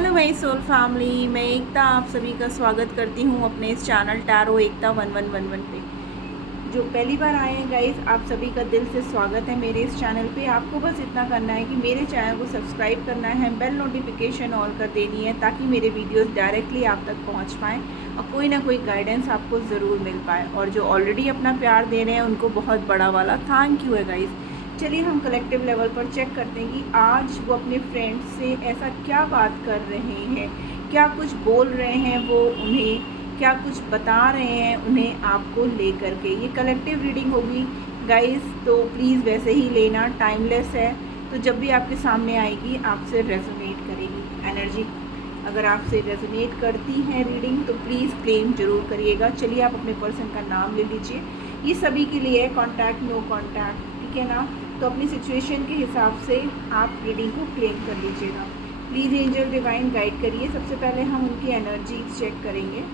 Hello my soul family, मैं एकता आप सभी का स्वागत करती हूँ अपने इस चैनल टैरो एकता 1111 पे। जो पहली बार आए हैं गाइस, आप सभी का दिल से स्वागत है मेरे इस चैनल पे। आपको बस इतना करना है कि मेरे चैनल को सब्सक्राइब करना है, बेल नोटिफिकेशन ऑल कर देनी है ताकि मेरे वीडियोस डायरेक्टली आप तक पहुँच पाएँ और कोई ना कोई गाइडेंस आपको ज़रूर मिल पाए। और जो ऑलरेडी अपना प्यार दे रहे हैं उनको बहुत बड़ा वाला थैंक यू है गाइज़। चलिए हम कलेक्टिव लेवल पर चेक करते हैं कि आज वो अपने फ्रेंड्स से ऐसा क्या बात कर रहे हैं, क्या कुछ बोल रहे हैं वो उन्हें, क्या कुछ बता रहे हैं उन्हें आपको लेकर के। ये कलेक्टिव रीडिंग होगी गाइस, तो प्लीज़ वैसे ही लेना, टाइमलेस है। तो जब भी आपके सामने आएगी आपसे रेजोनेट करेगी एनर्जी। अगर आपसे रेजोनेट करती है रीडिंग तो प्लीज़ क्लेम जरूर करिएगा। चलिए आप अपने पर्सन का नाम ले लीजिए। ये सभी के लिए है, कॉन्टैक्ट नो कॉन्टैक्ट, ठीक है ना। तो अपनी सिचुएशन के हिसाब से आप रीडिंग को क्लेम कर लीजिएगा। प्लीज़ एंजल डिवाइन गाइड करिए। सबसे पहले हम उनकी एनर्जीज चेक करेंगे।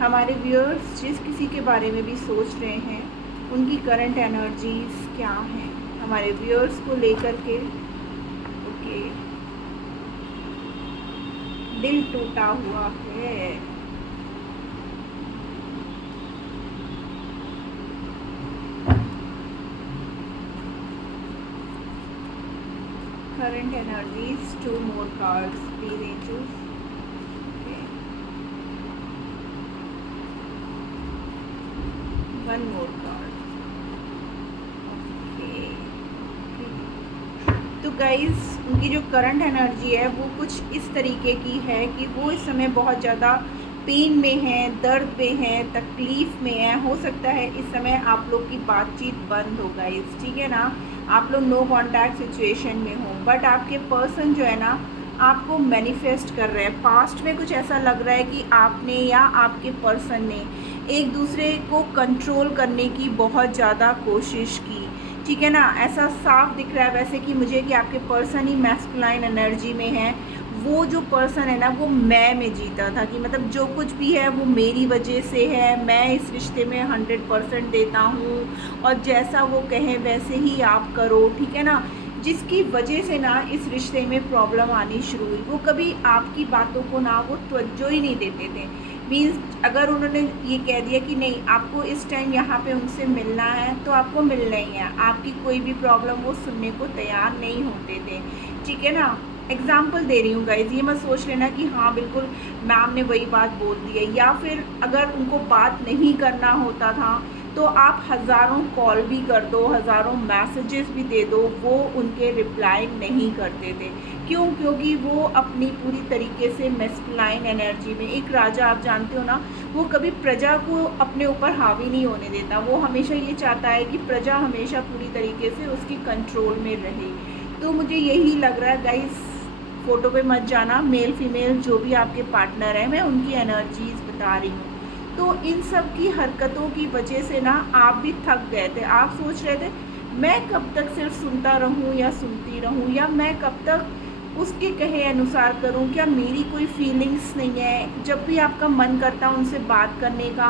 हमारे व्यूअर्स जिस किसी के बारे में भी सोच रहे हैं उनकी करंट एनर्जीज क्या हैं हमारे व्यूअर्स को लेकर के। ओके, दिल टूटा हुआ है, current energies, 2 more cards please angels. Okay, 1 more card. Okay, तो गाइज उनकी जो करंट एनर्जी है वो कुछ इस तरीके की है कि वो इस समय बहुत ज़्यादा पेन में है, दर्द में है, तकलीफ़ में है। हो सकता है इस समय आप लोग की बातचीत बंद हो गाइज, ठीक है ना। आप लोग नो कांटेक्ट सिचुएशन में हो, बट आपके पर्सन जो है ना आपको मैनिफेस्ट कर रहे हैं। पास्ट में कुछ ऐसा लग रहा है कि आपने या आपके पर्सन ने एक दूसरे को कंट्रोल करने की बहुत ज़्यादा कोशिश की, ठीक है ना। ऐसा साफ दिख रहा है वैसे कि मुझे कि आपके पर्सन ही मैस्कुलाइन एनर्जी में है। वो जो पर्सन है ना वो मैं में जीता था कि मतलब जो कुछ भी है वो मेरी वजह से है, मैं इस रिश्ते में 100% देता हूँ और जैसा वो कहें वैसे ही आप करो, ठीक है ना। जिसकी वजह से ना इस रिश्ते में प्रॉब्लम आनी शुरू हुई। वो कभी आपकी बातों को ना वो तवज्जो ही नहीं देते थे। मीन्स अगर उन्होंने ये कह दिया कि नहीं आपको इस टाइम यहाँ पे उनसे मिलना है तो आपको मिलना ही है, आपकी कोई भी प्रॉब्लम वो सुनने को तैयार नहीं होते थे, ठीक है ना। एग्जाम्पल दे रही हूँ गाइज, ये मत सोच लेना कि हाँ बिल्कुल मैम ने वही बात बोल दी है। या फिर अगर उनको बात नहीं करना होता था तो आप हज़ारों कॉल भी कर दो, हज़ारों मैसेजेस भी दे दो, वो उनके रिप्लाई नहीं करते थे। क्यों? क्योंकि वो अपनी पूरी तरीके से मैस्कुलाइन एनर्जी में, एक राजा आप जानते हो ना, वो कभी प्रजा को अपने ऊपर हावी नहीं होने देता। वो हमेशा ये चाहता है कि प्रजा हमेशा पूरी तरीके से उसकी कंट्रोल में रहे। तो मुझे यही लग रहा है गाइस, फ़ोटो पे मत जाना, मेल फीमेल जो भी आपके पार्टनर हैं मैं उनकी एनर्जीज बता रही हूँ। तो इन सब की हरकतों की वजह से ना आप भी थक गए थे। आप सोच रहे थे मैं कब तक सिर्फ सुनता रहूं या सुनती रहूं, या मैं कब तक उसके कहे अनुसार करूं, क्या मेरी कोई फीलिंग्स नहीं है। जब भी आपका मन करता उनसे बात करने का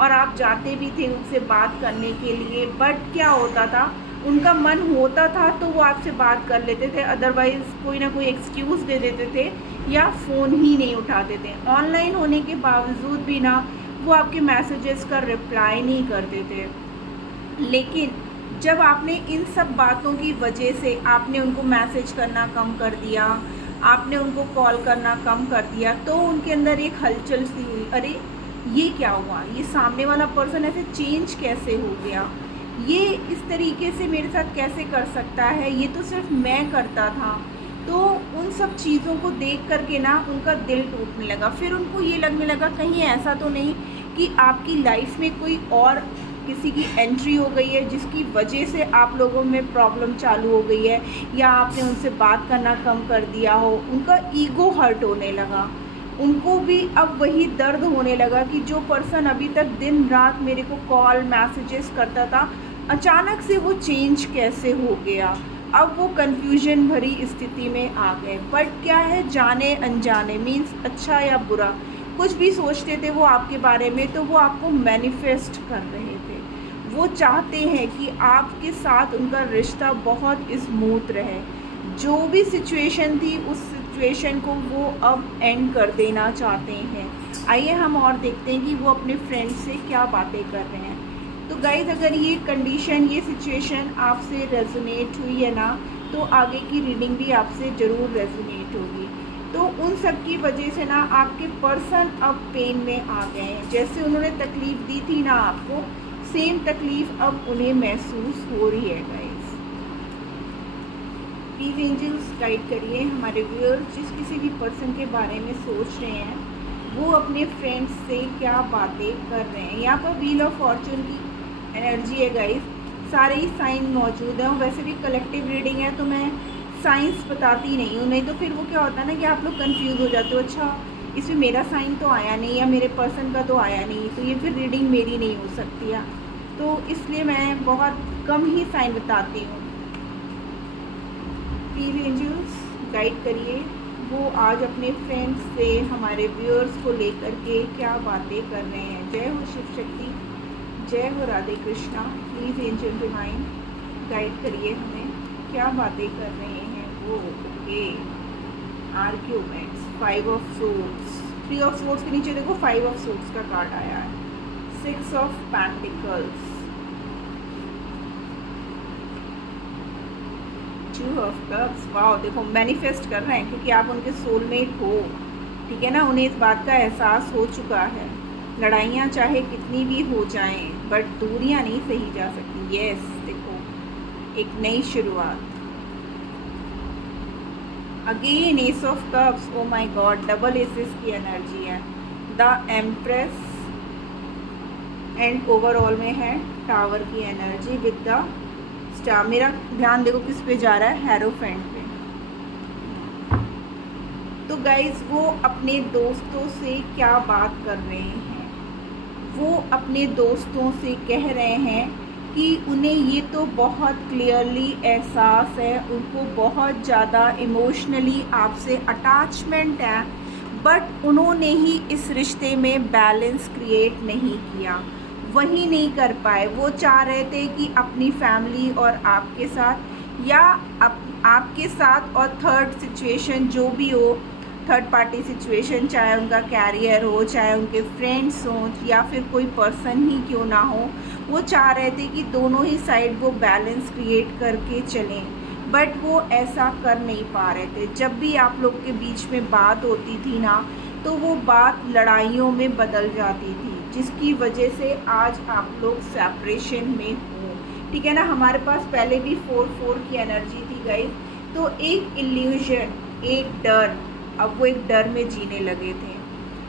और आप जाते भी थे उनसे बात करने के लिए, बट क्या होता था उनका मन होता था तो वो आपसे बात कर लेते थे, अदरवाइज़ कोई ना कोई एक्सक्यूज़ दे देते थे या फ़ोन ही नहीं उठाते थे। ऑनलाइन होने के बावजूद भी ना वो आपके मैसेजेस का रिप्लाई नहीं करते थे। लेकिन जब आपने इन सब बातों की वजह से आपने उनको मैसेज करना कम कर दिया, आपने उनको कॉल करना कम कर दिया, तो उनके अंदर एक हलचल सी हुई, अरे ये क्या हुआ, ये सामने वाला पर्सन ऐसे चेंज कैसे हो गया, ये इस तरीके से मेरे साथ कैसे कर सकता है, ये तो सिर्फ मैं करता था। तो उन सब चीज़ों को देख करके ना उनका दिल टूटने लगा। फिर उनको ये लगने लगा कहीं ऐसा तो नहीं कि आपकी लाइफ में कोई और किसी की एंट्री हो गई है जिसकी वजह से आप लोगों में प्रॉब्लम चालू हो गई है, या आपने उनसे बात करना कम कर दिया हो। उनका ईगो हर्ट होने लगा। उनको भी अब वही दर्द होने लगा कि जो पर्सन अभी तक दिन रात मेरे को कॉल मैसेजेस करता था, अचानक से वो चेंज कैसे हो गया। अब वो कन्फ्यूजन भरी स्थिति में आ गए। बट क्या है, जाने अनजाने मीन्स अच्छा या बुरा कुछ भी सोचते थे वो आपके बारे में, तो वो आपको मैनिफेस्ट कर रहे थे। वो चाहते हैं कि आपके साथ उनका रिश्ता बहुत स्मूथ रहे। जो भी सिचुएशन थी उस सिचुएशन को वो अब एंड कर देना चाहते हैं। आइए हम और देखते हैं कि वो अपने फ्रेंड से क्या बातें कर रहे हैं। तो गाइज़, अगर ये कंडीशन, ये सिचुएशन आपसे रेजोनेट हुई है ना, तो आगे की रीडिंग भी आपसे ज़रूर रेजोनेट होगी। तो उन सब की वजह से ना आपके पर्सन अब पेन में आ गए हैं। जैसे उन्होंने तकलीफ़ दी थी ना आपको, सेम तकलीफ़ अब उन्हें महसूस हो रही है गाइस। प्लीज़ एंजल्स गाइड करिए हमारे व्यूअर्स जिस किसी भी पर्सन के बारे में सोच रहे हैं, वो अपने फ्रेंड्स से क्या बातें कर रहे हैं। यहाँ पर व्हील ऑफ फॉर्चून की एनर्जी है गाइस, सारे ही साइन मौजूद हैं। वैसे भी कलेक्टिव रीडिंग है तो मैं साइंस बताती नहीं हूँ, नहीं तो फिर वो क्या होता है ना कि आप लोग कंफ्यूज हो जाते हो, अच्छा इसमें मेरा साइन तो आया नहीं या मेरे पर्सन का तो आया नहीं, तो ये फिर रीडिंग मेरी नहीं हो सकती है। तो इसलिए मैं बहुत कम ही साइन बताती हूँ। प्लीज़ एंजल्स गाइड करिए वो आज अपने फ्रेंड्स से हमारे व्यूअर्स को लेकर के क्या बातें कर रहे हैं। जय हो शिव शक्ति, जय हो Radhe Krishna. Please angel divine guide करिए हमें क्या बातें कर रहे हैं वो। Okay, arguments, 5 of swords, 3 of swords के नीचे देखो 5 ऑफ सोर्ड्स का कार्ड आया है, 6 of pentacles, 2 of cups. Wow, देखो मैनिफेस्ट कर रहे हैं क्योंकि आप उनके सोलमेट हो, ठीक है ना। उन्हें इस बात का एहसास हो चुका है, लड़ाइयाँ चाहे कितनी भी हो जाएं बट दूरियां नहीं सही जा सकती। यस, देखो एक नई शुरुआत। Again ace of cups, oh my God, double aces की एनर्जी है। द एम्प्रेस एंड ओवरऑल में है टावर की एनर्जी विद द स्टार। मेरा ध्यान देखो किस पे जा रहा है, हेरोफेंट पे। तो गाइज वो अपने दोस्तों से क्या बात कर रहे हैं, वो अपने दोस्तों से कह रहे हैं कि उन्हें ये तो बहुत क्लियरली एहसास है, उनको बहुत ज़्यादा इमोशनली आपसे अटैचमेंट है, बट उन्होंने ही इस रिश्ते में बैलेंस क्रिएट नहीं किया, वही नहीं कर पाए। वो चाह रहे थे कि अपनी फैमिली और आपके साथ या आपके साथ और थर्ड सिचुएशन जो भी हो, थर्ड पार्टी सिचुएशन, चाहे उनका कैरियर हो, चाहे उनके फ्रेंड्स हों या फिर कोई पर्सन ही क्यों ना हो, वो चाह रहे थे कि दोनों ही साइड वो बैलेंस क्रिएट करके चलें, बट वो ऐसा कर नहीं पा रहे थे। जब भी आप लोग के बीच में बात होती थी ना, तो वो बात लड़ाइयों में बदल जाती थी, जिसकी वजह से आज आप लोग सेपरेशन में हो, ठीक है ना। हमारे पास पहले भी 4-4 की एनर्जी थी गाइस, तो एक इल्यूजन, एक डर, अब वो एक डर में जीने लगे थे।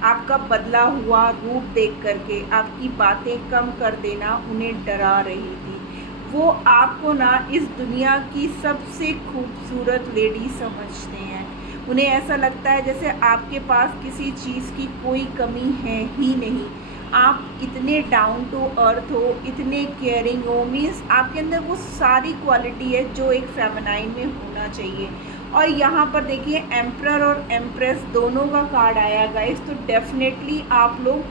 आपका बदला हुआ रूप देख करके आपकी बातें कम कर देना उन्हें डरा रही थी। वो आपको ना इस दुनिया की सबसे खूबसूरत लेडी समझते हैं। उन्हें ऐसा लगता है जैसे आपके पास किसी चीज़ की कोई कमी है ही नहीं। आप इतने डाउन टू अर्थ हो, इतने केयरिंग हो, मीन्स आपके अंदर वो सारी क्वालिटी है जो एक फेमिनाइन में होना चाहिए। और यहाँ पर देखिए एम्परर और एम्प्रेस दोनों का कार्ड आया गाइस, तो डेफिनेटली आप लोग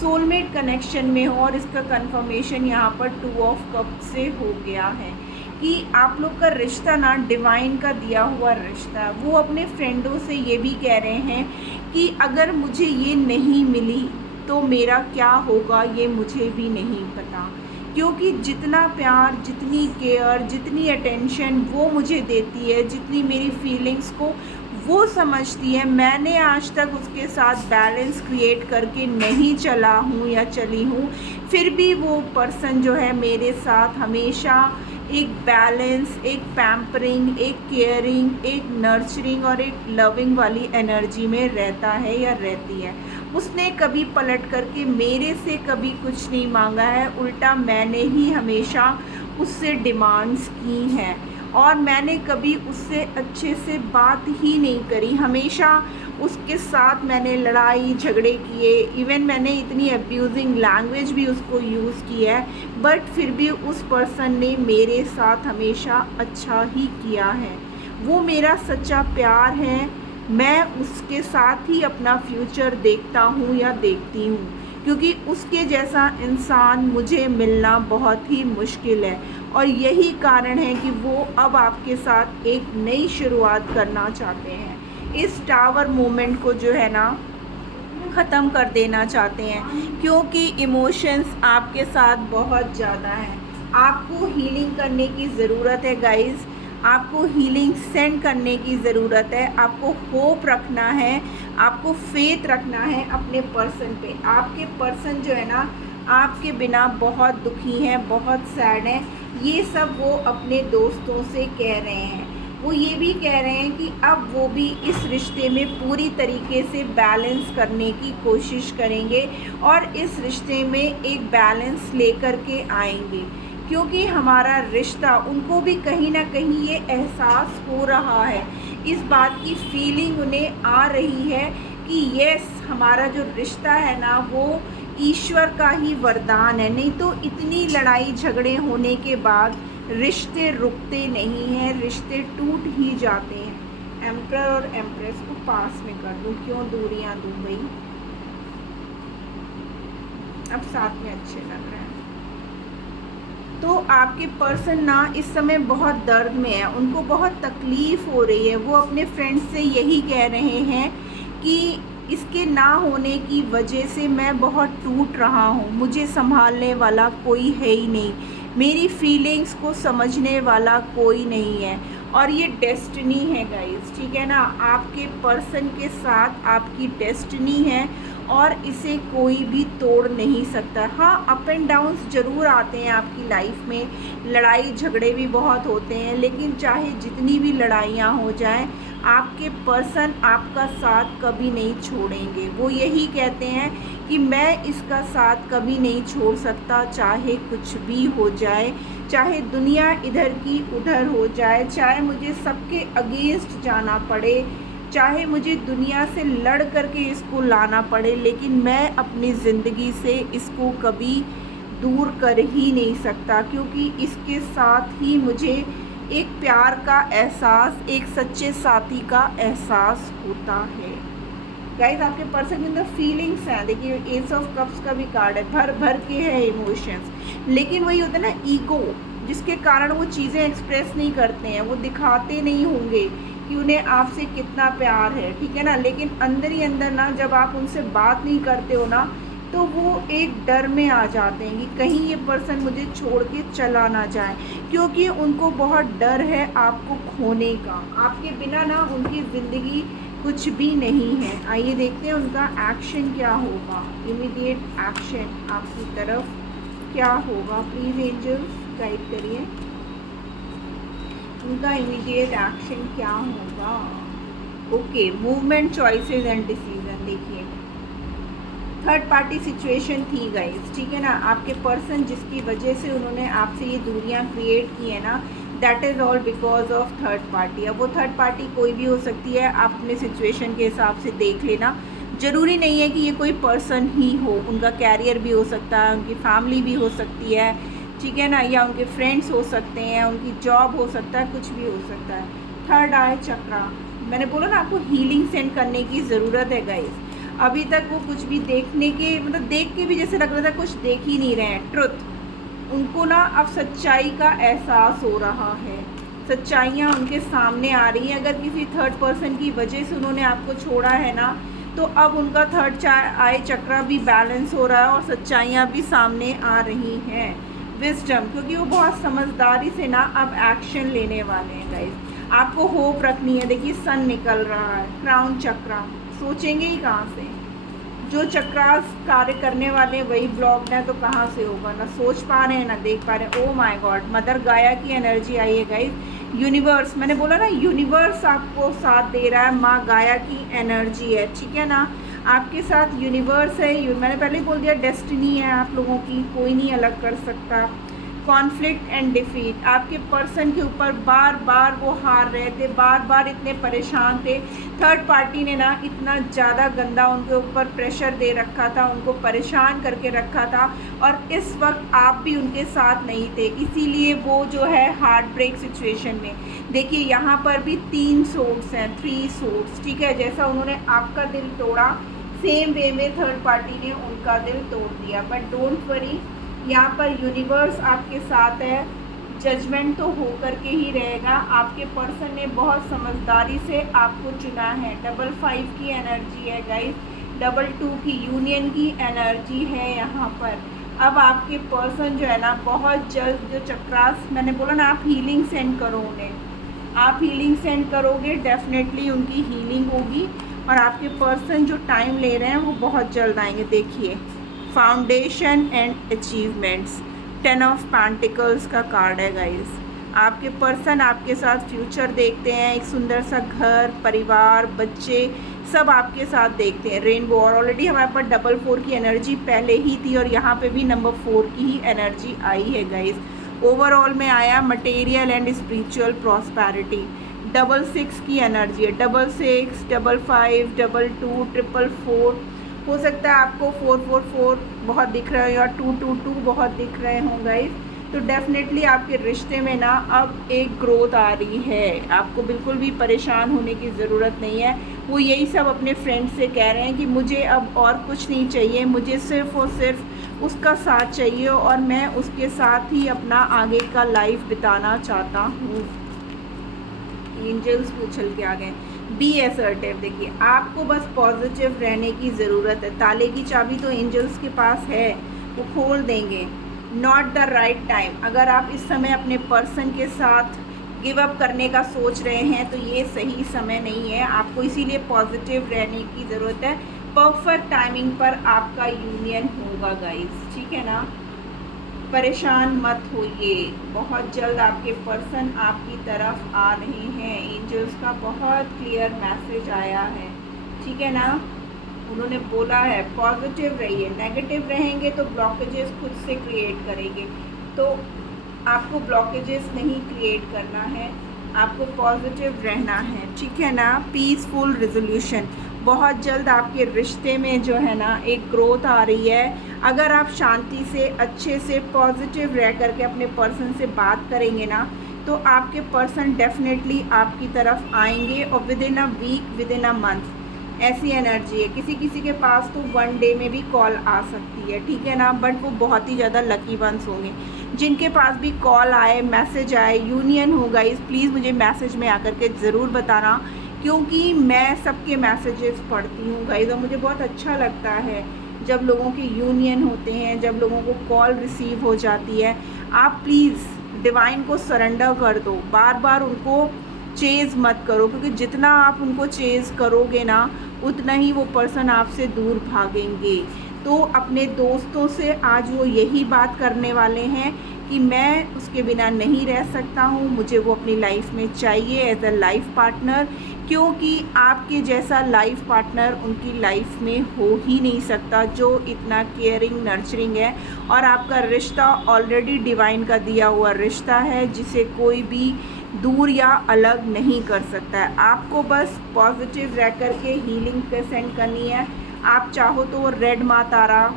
सोलमेट कनेक्शन में हो। और इसका कंफर्मेशन यहाँ पर 2 ऑफ कप से हो गया है कि आप लोग का रिश्ता ना डिवाइन का दिया हुआ रिश्ता है। वो अपने फ्रेंडों से ये भी कह रहे हैं कि अगर मुझे ये नहीं मिली तो मेरा क्या होगा ये मुझे भी नहीं पता, क्योंकि जितना प्यार, जितनी केयर, जितनी अटेंशन वो मुझे देती है, जितनी मेरी फीलिंग्स को वो समझती है, मैंने आज तक उसके साथ बैलेंस क्रिएट करके नहीं चला हूँ या चली हूँ, फिर भी वो पर्सन जो है मेरे साथ हमेशा एक बैलेंस, एक पैम्परिंग, एक केयरिंग, एक नर्चरिंग और एक लविंग वाली एनर्जी में रहता है या रहती है। उसने कभी पलट करके मेरे से कभी कुछ नहीं मांगा है, उल्टा मैंने ही हमेशा उससे डिमांड्स की हैं और मैंने कभी उससे अच्छे से बात ही नहीं करी। हमेशा उसके साथ मैंने लड़ाई झगड़े किए, इवन मैंने इतनी अब्यूजिंग लैंग्वेज भी उसको यूज़ की है, बट फिर भी उस पर्सन ने मेरे साथ हमेशा अच्छा ही किया है। वो मेरा सच्चा प्यार है, मैं उसके साथ ही अपना फ्यूचर देखता हूँ या देखती हूँ, क्योंकि उसके जैसा इंसान मुझे मिलना बहुत ही मुश्किल है। और यही कारण है कि वो अब आपके साथ एक नई शुरुआत करना चाहते हैं, इस टावर मोमेंट को जो है ना ख़त्म कर देना चाहते हैं, क्योंकि इमोशंस आपके साथ बहुत ज़्यादा हैं। आपको हीलिंग करने की ज़रूरत है गाइज़, आपको हीलिंग सेंड करने की ज़रूरत है। आपको होप रखना है, आपको फेथ रखना है अपने पर्सन पे। आपके पर्सन जो है ना आपके बिना बहुत दुखी हैं, बहुत सैड हैं। ये सब वो अपने दोस्तों से कह रहे हैं। वो ये भी कह रहे हैं कि अब वो भी इस रिश्ते में पूरी तरीके से बैलेंस करने की कोशिश करेंगे और इस रिश्ते में एक बैलेंस लेकर के आएंगे, क्योंकि हमारा रिश्ता, उनको भी कहीं ना कहीं ये एहसास हो रहा है, इस बात की फीलिंग उन्हें आ रही है कि यस, हमारा जो रिश्ता है ना वो ईश्वर का ही वरदान है। नहीं तो इतनी लड़ाई झगड़े होने के बाद रिश्ते रुकते नहीं हैं, रिश्ते टूट ही जाते हैं। एम्परर और एम्प्रेस को पास में कर दूं, क्यों दूरियां दूं भाई, अब साथ में अच्छे लग रहे हैं। तो आपके पर्सन ना इस समय बहुत दर्द में है, उनको बहुत तकलीफ़ हो रही है। वो अपने फ्रेंड्स से यही कह रहे हैं कि इसके ना होने की वजह से मैं बहुत टूट रहा हूँ, मुझे संभालने वाला कोई है ही नहीं, मेरी फीलिंग्स को समझने वाला कोई नहीं है। और ये डेस्टिनी है गाइस, ठीक है ना, आपके पर्सन के साथ आपकी डेस्टिनी है और इसे कोई भी तोड़ नहीं सकता। हाँ, अप एंड डाउन्स ज़रूर आते हैं आपकी लाइफ में, लड़ाई झगड़े भी बहुत होते हैं, लेकिन चाहे जितनी भी लड़ाइयाँ हो जाएं, आपके पर्सन आपका साथ कभी नहीं छोड़ेंगे। वो यही कहते हैं कि मैं इसका साथ कभी नहीं छोड़ सकता, चाहे कुछ भी हो जाए, चाहे दुनिया इधर की उधर हो जाए, चाहे मुझे सबके अगेंस्ट जाना पड़े, चाहे मुझे दुनिया से लड़ करके इसको लाना पड़े, लेकिन मैं अपनी ज़िंदगी से इसको कभी दूर कर ही नहीं सकता, क्योंकि इसके साथ ही मुझे एक प्यार का एहसास, एक सच्चे साथी का एहसास होता है। गाइस, आपके पर्सन के अंदर फीलिंग्स हैं, देखिए एस ऑफ कप्स का भी कार्ड है, भर भर के है इमोशंस, लेकिन वही होता है ना ईगो, जिसके कारण वो चीज़ें एक्सप्रेस नहीं करते हैं, वो दिखाते नहीं होंगे कि उन्हें आपसे कितना प्यार है, ठीक है ना, लेकिन अंदर ही अंदर ना जब आप उनसे बात नहीं करते हो ना, तो वो एक डर में आ जाते हैं कि कहीं ये पर्सन मुझे छोड़ के चला ना जाए, क्योंकि उनको बहुत डर है आपको खोने का। आपके बिना ना उनकी ज़िंदगी कुछ भी नहीं है। आइए देखते हैं उनका एक्शन क्या होगा, इमीडिएट एक्शन आपकी तरफ क्या होगा। प्लीज़ एंजल्स गाइड करिए, उनका इमीडिएट एक्शन क्या होगा। Okay, movement, choices and decision. देखिए, थर्ड पार्टी सिचुएशन थी गाइस, ठीक है ना, आपके पर्सन जिसकी वजह से उन्होंने आपसे ये दूरियां क्रिएट की है ना, that is all because of third party. अब वो थर्ड पार्टी कोई भी हो सकती है, आप अपने सिचुएशन के हिसाब से देख लेना। ज़रूरी नहीं है कि ये कोई पर्सन ही हो, उनका कैरियर भी हो सकता है, उनकी फैमिली भी हो सकती है, ठीक है ना, या उनके फ्रेंड्स हो सकते हैं, उनकी जॉब हो सकता है, कुछ भी हो सकता है। थर्ड आई चक्रा, मैंने बोला ना आपको हीलिंग सेंड करने की ज़रूरत है गाइस। अभी तक वो कुछ भी देखने के, मतलब देख के भी जैसे लग रहा था कुछ देख ही नहीं रहे हैं ट्रुथ। उनको ना अब सच्चाई का एहसास हो रहा है, सच्चाइयाँ उनके सामने आ रही हैं। अगर किसी थर्ड पर्सन की वजह से उन्होंने आपको छोड़ा है ना, तो अब उनका थर्ड आई चक्रा भी बैलेंस हो रहा है और सच्चाइयाँ भी सामने आ रही हैं। विजडम, क्योंकि वो बहुत समझदारी से ना अब एक्शन लेने वाले हैं गाइस। आपको होप रखनी है। देखिए सन निकल रहा है, क्राउन चक्रा, सोचेंगे ही कहाँ से, जो चक्रास कार्य करने वाले वही ब्लॉक्ड है, तो कहाँ से होगा, ना सोच पा रहे हैं ना देख पा रहे हैं। ओ माय गॉड, मदर गाया की एनर्जी आई है गाइस। यूनिवर्स, मैंने बोला ना यूनिवर्स आपको साथ दे रहा है, माँ गाया की एनर्जी है, ठीक है ना, आपके साथ यूनिवर्स है। मैंने पहले ही बोल दिया डेस्टिनी है आप लोगों की, कोई नहीं अलग कर सकता। कॉन्फ्लिक्ट एंड डिफीट, आपके पर्सन के ऊपर बार बार वो हार रहे थे, बार बार इतने परेशान थे। थर्ड पार्टी ने ना इतना ज़्यादा गंदा उनके ऊपर प्रेशर दे रखा था, उनको परेशान करके रखा था, और इस वक्त आप भी उनके साथ नहीं थे, इसीलिए वो जो है हार्ट ब्रेक सिचुएशन में। देखिए यहाँ पर भी 3 सोर्ड्स हैं, 3 सोर्ड्स, ठीक है, जैसा उन्होंने आपका दिल तोड़ा, सेम वे में थर्ड पार्टी ने उनका दिल तोड़ दिया। बट डोंट वरी, यहाँ पर यूनिवर्स आपके साथ है। जजमेंट तो हो करके ही रहेगा। आपके पर्सन ने बहुत समझदारी से आपको चुना है। 55 की एनर्जी है गाइस, 22 की यूनियन की एनर्जी है यहाँ पर। अब आपके पर्सन जो है ना बहुत जल्द, जो चक्रास मैंने बोला ना, आप हीलिंग सेंड करो उन्हें, आप हीलिंग सेंड करोगे, डेफिनेटली उनकी हीलिंग होगी। और आपके पर्सन जो टाइम ले रहे हैं वो बहुत जल्द आएंगे। देखिए, foundation and achievements, 10 of pentacles का कार्ड है गाइस। आपके पर्सन आपके साथ फ्यूचर देखते हैं, एक सुंदर सा घर, परिवार, बच्चे, सब आपके साथ देखते हैं। रेनबो, और ऑलरेडी हमारे पास 44 की एनर्जी पहले ही थी और यहाँ पे भी नंबर 4 की ही एनर्जी आई है गाइस। ओवरऑल में आया मटेरियल एंड स्पिरिचुअल प्रॉस्पेरिटी। 66 की एनर्जी है, 66, 55, 22, 444। हो सकता है आपको 444 बहुत दिख रहे हो या 222 बहुत दिख रहे हों गाइस। तो डेफिनेटली आपके रिश्ते में ना अब एक ग्रोथ आ रही है। आपको बिल्कुल भी परेशान होने की ज़रूरत नहीं है। वो यही सब अपने फ्रेंड से कह रहे हैं कि मुझे अब और कुछ नहीं चाहिए, मुझे सिर्फ़ और सिर्फ उसका साथ चाहिए और मैं उसके साथ ही अपना आगे का लाइफ बिताना चाहता हूँ। एंजल्स उछल के आ गए। Be assertive. देखिए, आपको बस पॉजिटिव रहने की ज़रूरत है। ताले की चाबी तो एंजल्स के पास है, वो खोल देंगे। Not the right time. अगर आप इस समय अपने पर्सन के साथ गिव अप करने का सोच रहे हैं तो ये सही समय नहीं है। आपको इसीलिए पॉजिटिव रहने की ज़रूरत है। परफेक्ट टाइमिंग पर आपका यूनियन होगा गाइस, ठीक है ना। परेशान मत होइए, बहुत जल्द आपके पर्सन आपकी तरफ आ रहे हैं। एंजल्स का बहुत क्लियर मैसेज आया है, ठीक है ना। उन्होंने बोला है पॉजिटिव रहिए, नेगेटिव रहेंगे तो ब्लॉकेजेस खुद से क्रिएट करेंगे। तो आपको ब्लॉकेजेस नहीं क्रिएट करना है, आपको पॉजिटिव रहना है, ठीक है ना। पीसफुल रिजोल्यूशन, बहुत जल्द आपके रिश्ते में जो है ना एक ग्रोथ आ रही है। अगर आप शांति से, अच्छे से, पॉजिटिव रह करके अपने पर्सन से बात करेंगे ना तो आपके पर्सन डेफिनेटली आपकी तरफ आएंगे और within a week, within a month, ऐसी एनर्जी है। किसी किसी के पास तो 1 डे में भी कॉल आ सकती है, ठीक है ना। बट वो बहुत ही ज़्यादा लकी वंस होंगे। जिनके पास भी कॉल आए, मैसेज आए, यूनियन हो गाइस, प्लीज़ मुझे मैसेज में आकर के ज़रूर बताना, क्योंकि मैं सबके मैसेजेस पढ़ती हूँ गाइस और मुझे बहुत अच्छा लगता है जब लोगों के यूनियन होते हैं, जब लोगों को कॉल रिसीव हो जाती है। आप प्लीज़ डिवाइन को सरेंडर कर दो, बार बार उनको चेज़ मत करो, क्योंकि जितना आप उनको चेज़ करोगे ना उतना ही वो पर्सन आपसे दूर भागेंगे। तो अपने दोस्तों से आज वो यही बात करने वाले हैं कि मैं उसके बिना नहीं रह सकता हूँ, मुझे वो अपनी लाइफ में चाहिए एज अ लाइफ पार्टनर, क्योंकि आपके जैसा लाइफ पार्टनर उनकी लाइफ में हो ही नहीं सकता जो इतना केयरिंग, नर्चरिंग है। और आपका रिश्ता ऑलरेडी डिवाइन का दिया हुआ रिश्ता है जिसे कोई भी दूर या अलग नहीं कर सकता है। आपको बस पॉजिटिव रह कर के हीलिंग पे सेंड करनी है। आप चाहो तो रेड माँ तारा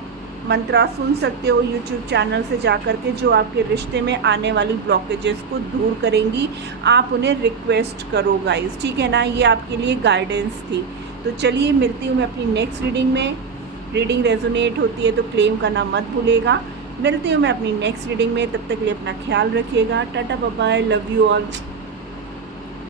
मंत्रा सुन सकते हो यूट्यूब चैनल से जा कर के, जो आपके रिश्ते में आने वाली ब्लॉकेजेस को दूर करेंगी। आप उन्हें रिक्वेस्ट करो गाइस, ठीक है ना। ये आपके लिए गाइडेंस थी। तो चलिए, मिलती हूँ मैं अपनी नेक्स्ट रीडिंग में। रीडिंग रेजोनेट होती है तो क्लेम करना मत भूलेगा। मिलती हूँ मैं अपनी नेक्स्ट रीडिंग में, तब तक के लिए अपना ख्याल रखिएगा। Tata bye bye, love you all.